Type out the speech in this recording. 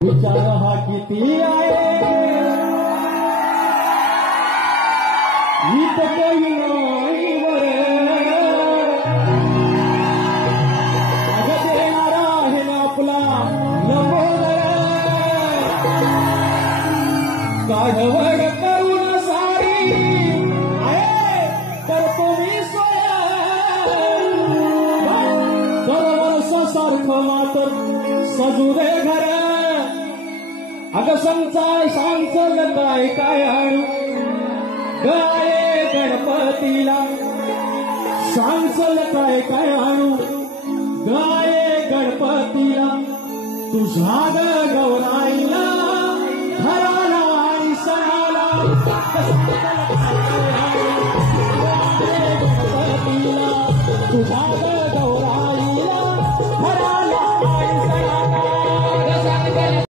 विचार हा किती आहे इतकं वर अगं देणारा आहे ना आपला नमोदय काढवड करून सारी आहे तर तुम्ही सोय दरवर्षासारखं मात्र सजू दे घर अगं संसार सांसल काय काय आणू गाये गणपतीला सांसल काय काय आणू गाये गणपतीला तुझ्या गौराईला घराला आणि सणाला गणपतीला तुझ्या